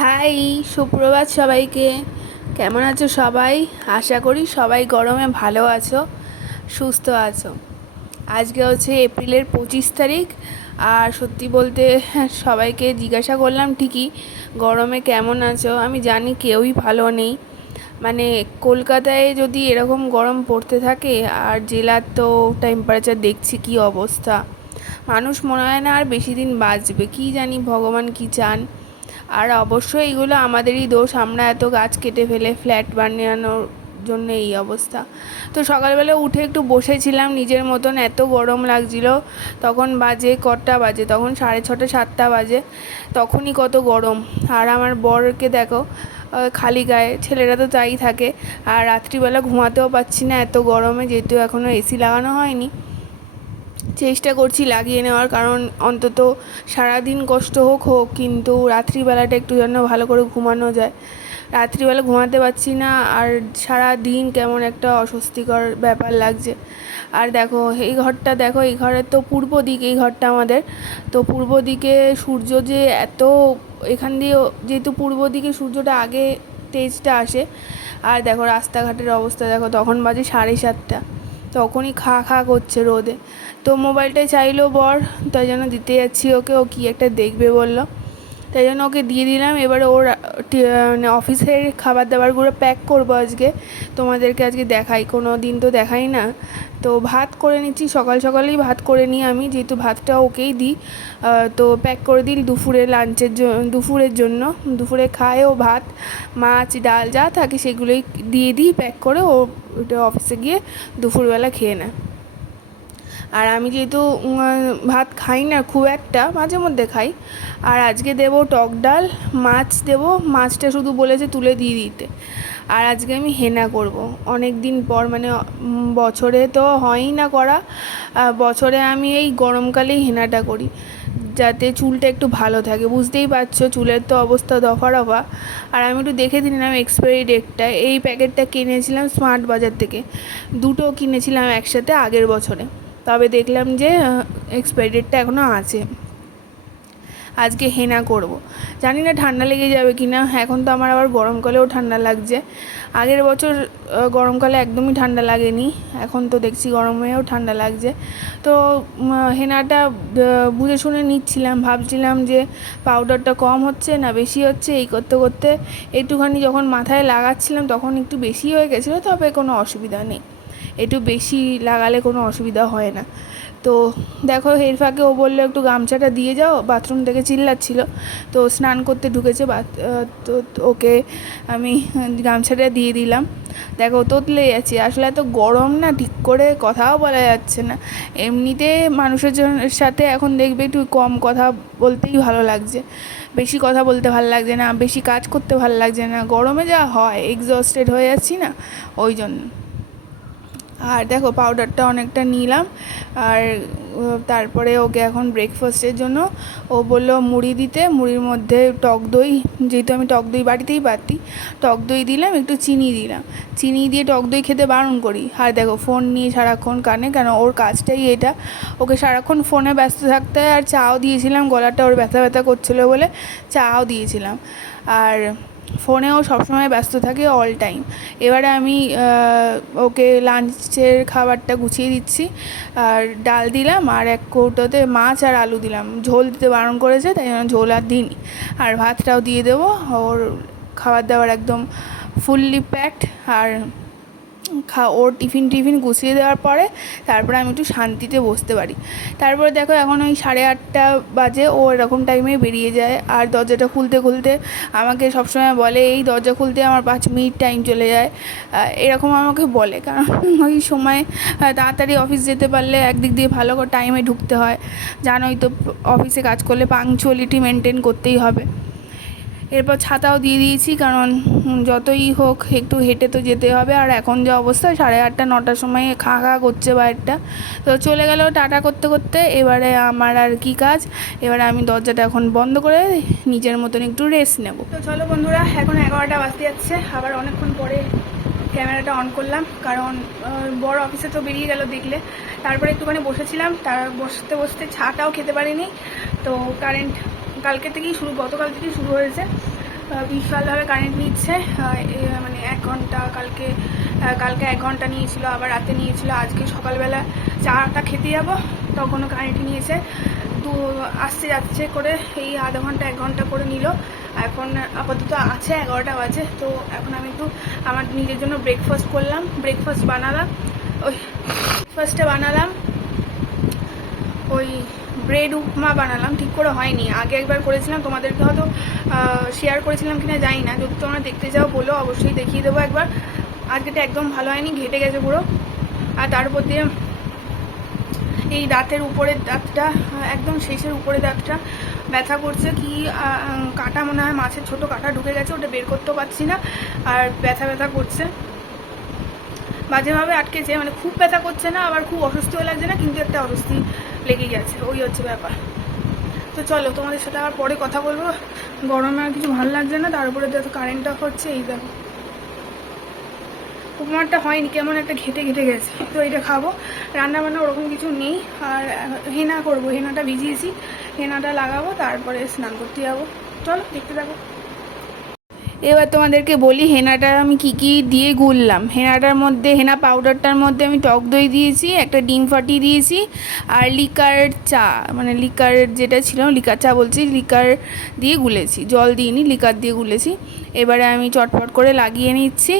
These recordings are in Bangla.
হাই, সুপ্রভাত সবাইকে। কেমন আছো সবাই? আশা করি সবাই গরমে ভালো আছো, সুস্থ আছো। আজকে হচ্ছে এপ্রিলের 25 তারিখ। আর সত্যি বলতে সবাইকে জিজ্ঞাসা করলাম ঠিকই গরমে কেমন আছো। আমি জানি কেউই ভালো নেই। মানে কলকাতায় যদি এরকম গরম পড়তে থাকে, আর জেলার তো টেম্পারেচার দেখছি কি অবস্থা, মানুষ মনে হয় না আর বেশি দিন বাঁচবে। কি জানি ভগবান কি চান। আর অবশ্যই এগুলো আমাদেরই দোষ, আমরা এত গাছ কেটে ফেলে ফ্ল্যাট বানানোর জন্য এই অবস্থা। তো সকালবেলা উঠে একটু বসেছিলাম নিজের মতন, এত গরম লাগছিল। তখন বাজে কটা বাজে, তখন 6:30 7টা বাজে। তখনই কত গরম। আর আমার বরকে দেখো খালি গায়ে, ছেলেরা তো তাই থাকে। আর রাত্রিবেলা ঘুমাতেও পাচ্ছি না এত গরমে, যেহেতু এখনও এসি লাগানো হয়নি। চেষ্টা করছি লাগিয়ে নেওয়ার, কারণ অন্তত সারাদিন কষ্ট হোক হোক, কিন্তু রাত্রিবেলাটা একটু যেন ভালো করে ঘুমানো যায়। রাত্রিবেলা ঘুমাতে পারছি না, আর সারা দিন কেমন একটা অস্বস্তিকর ব্যাপার লাগছে। আর দেখো এই ঘরটা, দেখো এই ঘরের তো পূর্ব দিক, এই ঘরটা আমাদের তো পূর্ব দিকে সূর্য যে এত, এখান দিয়ে যেহেতু পূর্ব দিকে সূর্যটা আগে তেজটা আসে। আর দেখো রাস্তাঘাটের অবস্থা দেখো, তখন বাজে 7:30, তখনই খা খা করছে রোদে। তো মোবাইলটাই চাইলো বর, তাই জন্য দিতে যাচ্ছি ওকে। ও কি একটা দেখবে বললো, তাই জন্য ওকে দিয়ে দিলাম। এবারে ওর মানে অফিসের খাবার দাবারগুলো প্যাক করবো আজকে, তোমাদেরকে আজকে দেখাই, কোনো দিন তো দেখাই না। তো ভাত করে নিচ্ছি, সকাল সকালেই ভাত করে নিই আমি, যেহেতু ভাতটা ওকেই দিই। তো প্যাক করে দিই দুপুরে লাঞ্চের দুপুরের জন্য। দুপুরে খায় ও ভাত, মাছ ডাল যা থাকে সেগুলোই দিয়ে দিই প্যাক করে। ও অফিসে গিয়ে দুপুরবেলা খেয়ে নেয়। আর আমি যেহেতু ভাত খাই না খুব একটা, মাঝে মধ্যে খাই। আর আজকে দেবো টক ডাল, মাছ দেবো, মাছটা শুধু বলেছে তুলে দিয়ে দিতে। আর আজকে আমি হেনা করব অনেক দিন পর, মানে বছরে তো হয়ই না করা। বছরে আমি এই গরমকালেই হেনাটা করি, যাতে চুলটা একটু ভালো থাকে। বুঝতেই পারছো চুলের তো অবস্থা দফা রফা। আর আমি একটু দেখে দিলাম এক্সপায়ারি ডেটটা। এই প্যাকেটটা কিনেছিলাম স্মার্ট বাজার থেকে, দুটো কিনেছিলাম একসাথে আগের বছরে। তবে দেখলাম যে এক্সপায়ারি ডেটটা এখনও আছে। আজকে হেনা করব, জানি না ঠান্ডা লেগে যাবে কি না। এখন তো আমার আবার গরমকালেও ঠান্ডা লাগছে। আগের বছর গরমকালে একদমই ঠান্ডা লাগেনি, এখন তো দেখছি গরমেও ঠান্ডা লাগছে। তো হেনাটা বুঝে শুনে নিচ্ছিলাম, ভাবছিলাম যে পাউডারটা কম হচ্ছে না বেশি হচ্ছে। এই করতে করতে একটুখানি যখন মাথায় লাগাচ্ছিলাম তখন একটু বেশি হয়ে গেছিলো, তবে কোনো অসুবিধা নেই, একটু বেশি লাগালে কোনো অসুবিধা হয় না। তো দেখো এর ফাঁকে ও বললো একটু গামছাটা দিয়ে যাও, বাথরুম থেকে চিল্লাচ্ছিল। তো স্নান করতে ঢুকেছে, তো ওকে আমি গামছাটা দিয়ে দিলাম। দেখো তোতলে যাচ্ছে, আসলে এত গরম না, ঠিক করে কথাও বলা যাচ্ছে না। এমনিতে মানুষের সাথে এখন দেখবে একটু কম কথা বলতেই ভালো লাগছে, বেশি কথা বলতে ভালো লাগছে না, বেশি কাজ করতে ভালো লাগছে না। গরমে যা হয় এক্সস্টেড হয়ে যাচ্ছি না, ওই জন্য। আর দেখো পাউডারটা অনেকটা নিলাম। আর তারপরে ওকে এখন ব্রেকফাস্টের জন্য ও বললো মুড়ি দিতে, মুড়ির মধ্যে টক দই, যেহেতু আমি টক দই বাড়িতেই পাতি, টক দই দিলাম, একটু চিনি দিলাম। চিনি দিয়ে টক দই খেতে বারণ করি। আর দেখো ফোন নিয়ে সারাক্ষণ কানে, কেন ওর কাজটাই এটা, ওকে সারাক্ষণ ফোনে ব্যস্ত থাকতে হয়। আর চাও দিয়েছিলাম, গলাটা ওর ব্যথা ব্যথা করছিলো বলে চাও দিয়েছিলাম। আর ফোনেও সবসময় ব্যস্ত থাকে অল টাইম। এবারে আমি ওকে লাঞ্চের খাবারটা গুছিয়ে দিচ্ছি। আর ডাল দিলাম, আর এক কৌটোতে মাছ আর আলু দিলাম, ঝোল দিতে বারণ করেছে তাই জন্য ঝোল আর দিইনি। আর ভাতটাও দিয়ে দেবো। ওর খাবার দাবার একদম ফুললি প্যাকড। আর ওর টিফিন গুছিয়ে দেওয়ার পরে তারপরে আমি একটু শান্তিতে বসতে পারি। তারপরে দেখো এখন ওই 8:30 বাজে, ও এরকম টাইমে বেরিয়ে যায়। আর দরজাটা খুলতে খুলতে আমাকে সবসময় বলে এই দরজা খুলতে আমার 5 মিনিট টাইম চলে যায়, এরকম আমাকে বলে। কারণ ওই সময় তাড়াতাড়ি অফিস যেতে পারলে একদিক দিয়ে ভালো করে টাইমে ঢুকতে হয়। জানোই তো অফিসে কাজ করলে পাংচুয়ালিটি মেনটেন করতেই হবে। এরপর ছাতাও দিয়ে দিয়েছি, কারণ যতই হোক একটু হেঁটে তো যেতে হবে। আর এখন যে অবস্থা 8:30 9টার সময় খা খা করছে বাইরটা। তো চলে গেল টাটা করতে করতে। এবারে আমার আর কি কাজ, এবারে আমি দরজাটা এখন বন্ধ করে নিজের মতন একটু রেস্ট নেব। তো চলো বন্ধুরা, এখন 11টা বাজতে যাচ্ছে। আবার অনেকক্ষণ পরে ক্যামেরাটা অন করলাম, কারণ বড় অফিসে তো বেরিয়ে গেল দেখলে। তারপরে একটুখানি বসেছিলাম, তার বসতে বসতে ছাটাও খেতে পারিনি। তো কারেন্ট গতকাল থেকেই শুরু হয়েছে। বিশালভাবে কারেন্ট নিচ্ছে। মানে 1 ঘন্টা, কালকে 1 ঘন্টা নিয়েছিল, আবার রাতে নিয়েছিল। আজকে সকালবেলা চাটা খেতে যাবো তখনও কারেন্ট নিয়েছে। আসছে যাচ্ছে করে এই আধা ঘন্টা 1 ঘন্টা করে নিল। এখন আপাতত আছে 11টা বাজে। তো এখন আমি একটু আমার নিজের জন্য ব্রেকফাস্ট করলাম, ব্রেকফাস্ট বানালাম। ওই ব্রেকফাস্টে বানালাম ওই ব্রেড উপমা বানালাম। ঠিক করে হয়নি, আগে একবার করেছিলাম, তোমাদেরকে হয়তো শেয়ার করেছিলাম কিনা জানি না। যদি তোমরা দেখতে চাও বলো, অবশ্যই দেখিয়ে দেবো একবার। আজকেটা একদম ভালো হয়নি, ঘেটে গেছে পুরো। আর তার উপর দিয়ে এই দাঁতের উপরের দাঁতটা, একদম শেষের উপরের দাঁতটা ব্যথা করছে। কি কাটা মনে হয়, মাছের ছোট কাটা ঢুকে গেছে, ওটা বের করতেও পারছি না। আর ব্যথা ব্যথা করছে, মাঝেভাবে আটকেছে। মানে খুব ব্যথা করছে না, আবার খুব অস্বস্তিও লাগছে না, কিন্তু একটা অস্বস্তি লেগে গেছে, ওই হচ্ছে ব্যাপার। তো চলো তোমাদের সাথে আবার পরে কথা বলবো। গরমে আর কিছু ভালো লাগছে না, তার উপরে দেখো কারেন্টটা হচ্ছে। এই দেখো উপমাটা হয়নি, কেমন একটা ঘেটে ঘেটে গেছে। তো এটা খাবো, রান্না বান্না ওরকম কিছু নেই। আর হেনা করবো, হেনাটা ভিজিয়েছি, হেনাটা লাগাবো, তারপরে স্নান করতে যাবো। চলো দেখতে থাকো। এবার তোমাদেরকে বলি হেনাটা আমি কি কি দিয়ে গুললাম। হেনাটার মধ্যে, হেনা পাউডারটার মধ্যে আমি টক দই দিয়েছি, একটা ডিম ফাটিয়ে দিয়েছি, আর লিকার চা, মানে লিকার যেটা ছিল, লিকার চা বলছি, লিকার দিয়ে গুলেছি, জল দিইনি, লিকার দিয়ে গুলেছি। এবারে আমি চটপট করে লাগিয়ে নিচ্ছি।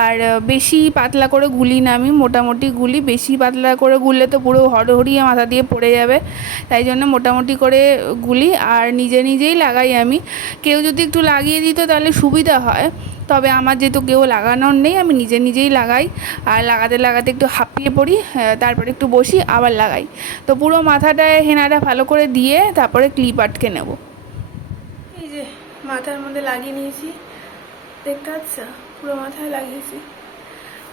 আর বেশি পাতলা করে গুলি না, আমি মোটামুটি গুলি। বেশি পাতলা করে গুললে তো পুরো হড়হড়িয়ে মাথা দিয়ে পড়ে যাবে, তাই জন্য মোটামুটি করে গুলি। আর নিজে নিজেই লাগাই আমি। কেউ যদি একটু লাগিয়ে দিত তাহলে সুবিধা হয়, তবে আমার যেহেতু কেউ লাগানোর নেই, আমি নিজে নিজেই লাগাই। আর লাগাতে লাগাতে একটু হাঁপিয়ে পড়ি, তারপরে একটু বসি, আবার লাগাই। তো পুরো মাথাটায় হেনাটা ভালো করে দিয়ে তারপরে ক্লিপ আটকে নেব। এই যে মাথার মধ্যে লাগিয়ে নিয়েছি, দেখতে পাচ্ছ, পুরো মাথায় লাগিয়েছি।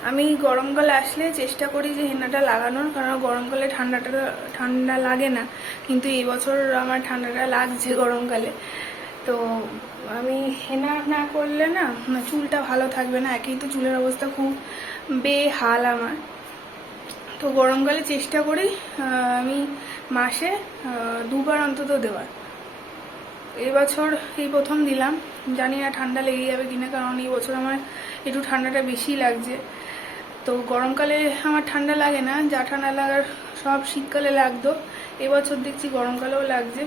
আমি গরমকালে আসলে চেষ্টা করি যে হেনাটা লাগানোর, কারণ গরমকালে ঠান্ডা লাগে না, কিন্তু এই বছর আমার ঠান্ডাটা লাগছে গরমকালে। তো আমি হেনা না করলে না চুলটা ভালো থাকবে না। একেই তো চুলের অবস্থা খুব বেহাল আমার। তো গরমকালে চেষ্টা করি আমি মাসে 2 বার অন্তত দেওয়ার। এবছর এই প্রথম দিলাম, জানি না ঠান্ডা লেগে যাবে কিনা, কারণ এই বছর আমার একটু ঠান্ডাটা বেশি লাগছে। তো গরমকালে আমার ঠান্ডা লাগে না, যা ঠান্ডা লাগার সব শীতকালে লাগতো, এবছর দেখছি গরমকালেও লাগছে।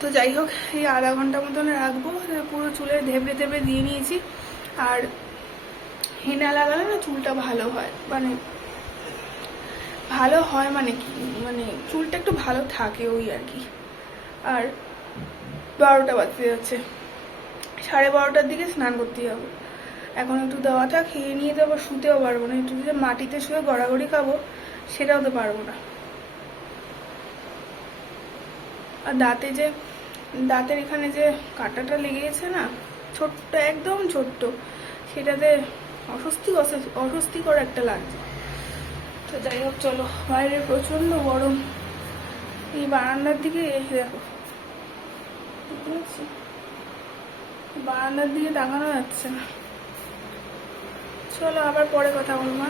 তো যাই হোক, এই আধা ঘন্টা মতন রাখবো। পুরো চুলের ধেবড়ে ধেবড়ে দিয়ে নিয়েছি। আর হেনা লাগালে না চুলটা ভালো হয়, মানে ভালো হয় মানে কি, মানে চুলটা একটু ভালো থাকে, ওই আর কি। আর 12টা বাজতে যাচ্ছে, 12:30টার দিকে স্নান করতে যাবো। এখন একটু দেওয়াটা খেয়ে নিয়ে তো আবার শুতেও পারবো না, একটু যে মাটিতে শুয়ে গড়াগড়ি খাবো সেটাও তো পারবো না। আর দাঁতের এখানে যে কাঁটাটা লেগে গেছে না, ছোট্ট, একদম ছোট্ট, সেটাতে অস্বস্তিকর একটা লাগছে। তো যাই হোক চলো, বাইরে প্রচন্ড গরম। এই বারান্দার দিকে দেখো, বুঝতে পারছি, বারান্দার দিকে তাকানো যাচ্ছে না। চলো আবার পরে কথা বলবো।